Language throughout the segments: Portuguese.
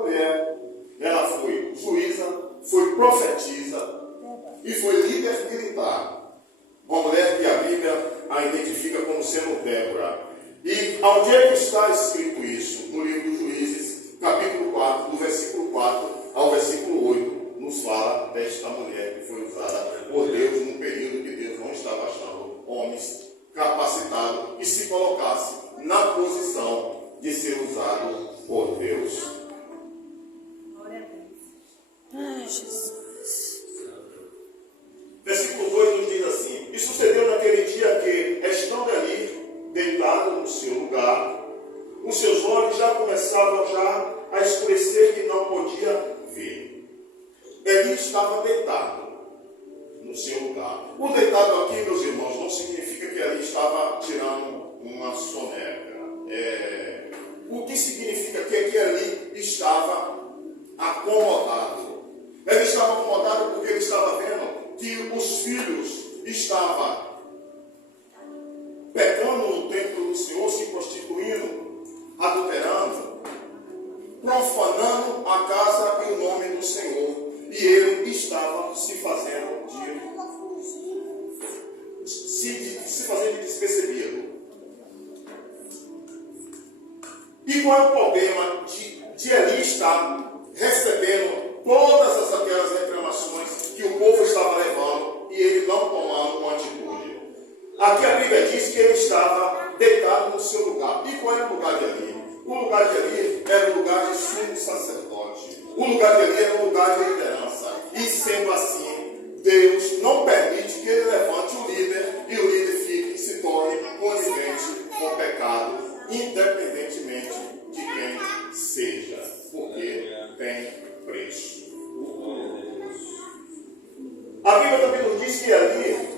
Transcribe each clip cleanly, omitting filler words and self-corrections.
mulher. Ela foi juíza, foi profetisa e foi líder militar. Uma mulher que a Bíblia a identifica como sendo Débora. E onde é que está escrito isso? No livro dos Juízes, capítulo 4, do versículo 4 ao versículo 8, nos fala desta mulher que foi usada por Deus num período que Deus não estava achando homens capacitados que se colocasse na posição de ser usado por Deus. Glória a Deus. Ai, Jesus. Versículo 2 nos diz assim: e sucedeu naquele dia que, estando ali, deitado no seu lugar, os seus olhos já começavam a escurecer que não podia ver. Ele estava deitado no seu lugar. O deitado aqui, meus irmãos, não significa que ali estava tirando uma soneca. O que significa que ali estava acomodado. Ele estava acomodado porque ele estava vendo que os filhos estavam pecando no templo do Senhor, se prostituindo, adulterando, profanando a casa e o nome do Senhor. E ele estava se fazendo de despercebido. E qual é o problema de ele estar recebendo todas aquelas reclamações que o povo estava levando e ele não tomando uma atitude? Aqui a Bíblia diz que ele estava deitado no seu lugar. E qual era o lugar de ali? O lugar de ali era o lugar de sumo sacerdote. O lugar de ali era um lugar de liderança. E sendo assim, Deus não permite que ele levante o líder e o líder se torne conivente com o pecado, independentemente de quem seja, porque tem preço. A Bíblia também nos diz que ali,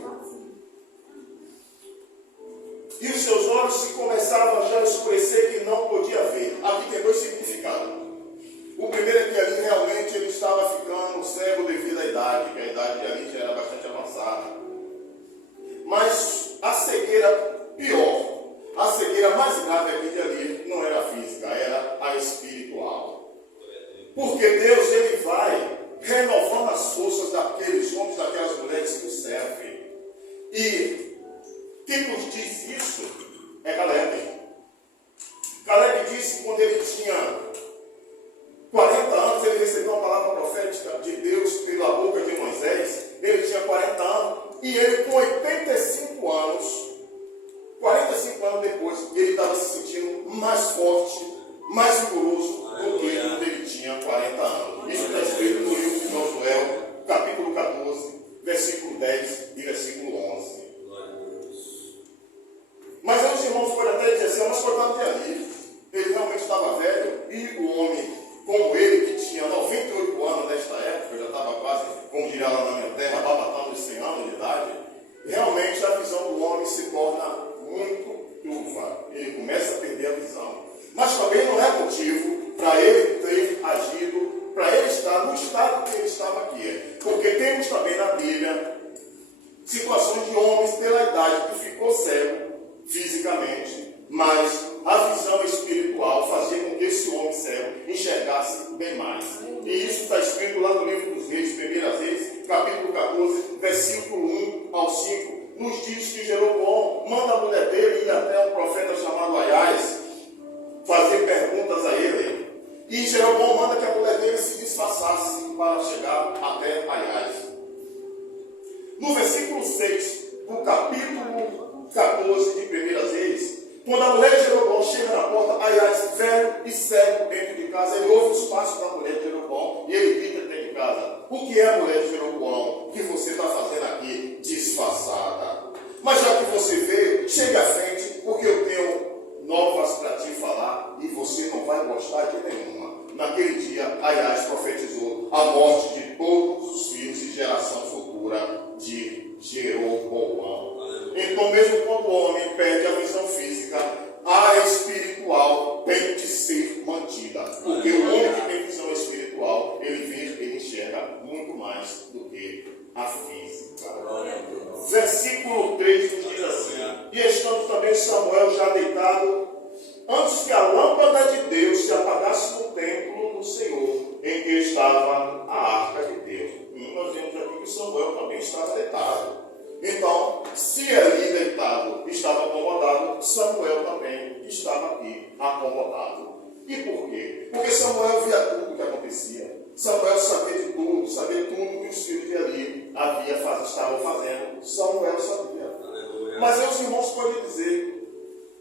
e os seus olhos se começavam já a escurecer que não podia ver. Aqui tem dois significados. O primeiro é que ali realmente ele estava ficando cego devido à idade, que a idade de ali já era bastante avançada. Mas a cegueira pior, a cegueira mais grave aqui de ali não era a física, era a espiritual. Porque Deus, ele vai renovando as forças daqueles homens, daquelas mulheres que o servem. E quem nos diz isso é Caleb. Caleb disse que quando ele tinha 40 anos, ele recebeu a palavra profética de Deus pela boca de Moisés. Ele tinha 40 anos e ele com 85 anos, 45 anos depois, ele estava se sentindo mais forte, mais vigoroso do que quando ele tinha 40 anos. Isso está escrito no livro de Josué, capítulo 14, versículo 10 e versículo 11. Mas aí os irmãos podem até dizer assim, mas coitado de ali, ele realmente estava velho, e o homem como ele, que tinha 98 anos nesta época, já estava quase, como diria lá na minha terra, babatando os 100 anos de idade, realmente a visão do homem se torna muito turva, ele começa a perder a visão. Mas também não é motivo para ele ter agido, para ele estar no estado que ele estava aqui. Porque temos também na Bíblia situações de homens pela idade que ficou cego fisicamente, mas a visão espiritual fazia com que esse homem cego enxergasse bem mais. E isso está escrito lá no livro dos Reis, 1 Reis, capítulo 14, versículo 1 ao 5. Nos diz que Jeroboão manda a mulher dele ir até um profeta chamado Aias, fazer perguntas a ele. E Jeroboão manda que a mulher dele se disfarçasse para chegar até Aias. No versículo 6 do capítulo 14 de 1 Reis, quando a mulher de Jeroboão chega na porta, Aias, velho e cego dentro de casa, ele ouve os passos da mulher de Jeroboão e ele grita dentro de casa: o que é a mulher de Jeroboão que você está fazendo aqui disfarçada? Mas já que você veio, chegue à frente, porque eu tenho novas para te falar e você não vai gostar de nenhuma. Naquele dia, Aias profetizou a morte de todos os filhos de geração futura de Jeroboão. Então, mesmo quando o homem perde a visão física, a espiritual tem de ser mantida. Porque o homem que tem visão espiritual, ele vê, ele enxerga muito mais do que a física. Versículo 3 nos diz assim: e estando também Samuel já deitado, antes que a lâmpada de Deus se apagasse no templo do Senhor, estava a arca de Deus. Nós vemos aqui que Samuel também estava deitado. Então, se ali deitado estava acomodado, Samuel também estava aqui acomodado. E por quê? Porque Samuel via tudo o que acontecia. Samuel sabia de tudo, sabia tudo que os filhos de Eli estavam fazendo. Samuel sabia. Mas aí os irmãos podem dizer,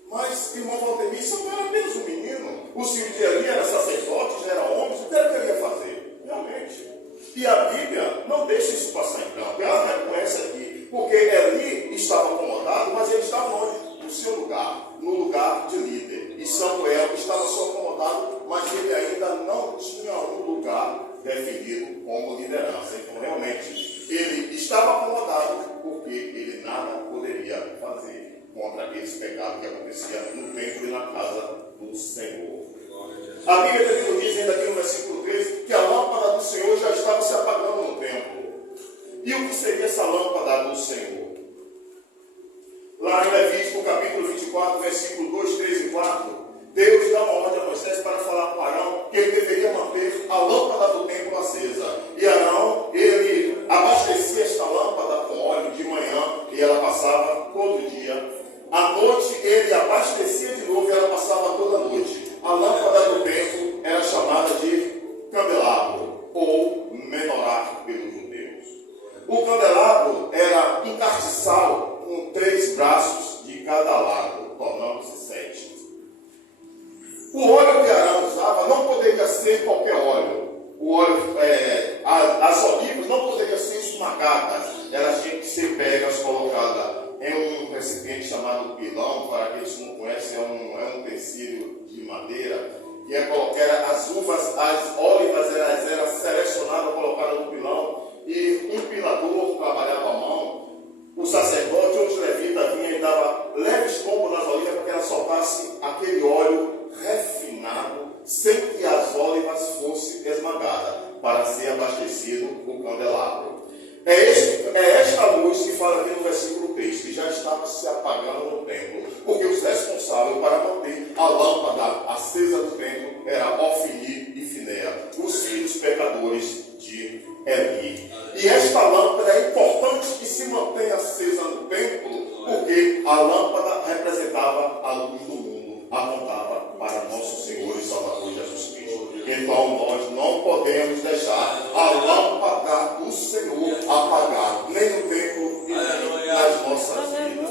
mas irmão Valdemir, Samuel era apenas um menino. Os filhos de Eli eram sacerdotes, eram homens, o que ele ia fazer? Realmente. E a Bíblia não deixa isso passar em campo. Ela reconhece aqui. Porque Eli estava acomodado, mas ele estava onde? No seu lugar, no lugar de líder. E Samuel estava só acomodado, mas ele ainda não tinha um lugar definido como liderança. Então, realmente, ele estava acomodado porque ele nada poderia fazer contra aqueles pecados que aconteciam no templo e na casa do Senhor. A Bíblia também diz, ainda aqui no versículo 13, que a lâmpada do Senhor já estava se apagando no templo. E o que seria essa lâmpada do Senhor? Lá em Levítico, capítulo 24, versículo 2, 3 e 4, Deus dá uma ordem a Moisés para falar com Arão que ele deveria manter a lâmpada do templo acesa. E Arão, ele abastecia esta lâmpada com óleo de manhã e ela passava todo dia. À noite ele abastecia de novo e ela passava toda noite. A lâmpada do templo era chamada de candelabro ou menorá pelos judeus. O candelabro era um castiçal com 3 braços de cada lado, tornando-se 7. O óleo que Arão usava não poderia ser qualquer óleo. O óleo, as olivas não poderiam ser esmagadas. Elas tinham que ser pegas, colocadas em um recipiente chamado pilão. Para aqueles que não conhecem, é um utensílio de madeira. E é colocar as uvas, as olivas, elas eram selecionadas, colocadas no pilão. E um pilador trabalhava à mão. O sacerdote ou os levitas vinha e dava leves pombos nas olivas para que ela soltasse aquele óleo refinado, sem que as ólivas fossem esmagadas, para ser abastecido o candelabro. É esta luz que fala aqui no versículo 3, que já estava se apagando no templo, porque os responsáveis para manter a lâmpada acesa do templo eram Ofni e Finéia, os filhos pecadores de Eli. E esta lâmpada é importante que se mantenha acesa no templo, porque a lâmpada representava a luz do mundo, apontava para nosso Senhor e Salvador Jesus Cristo. Então nós não podemos deixar a lâmpada do Senhor apagar, nem no templo e nem nas nossas vidas.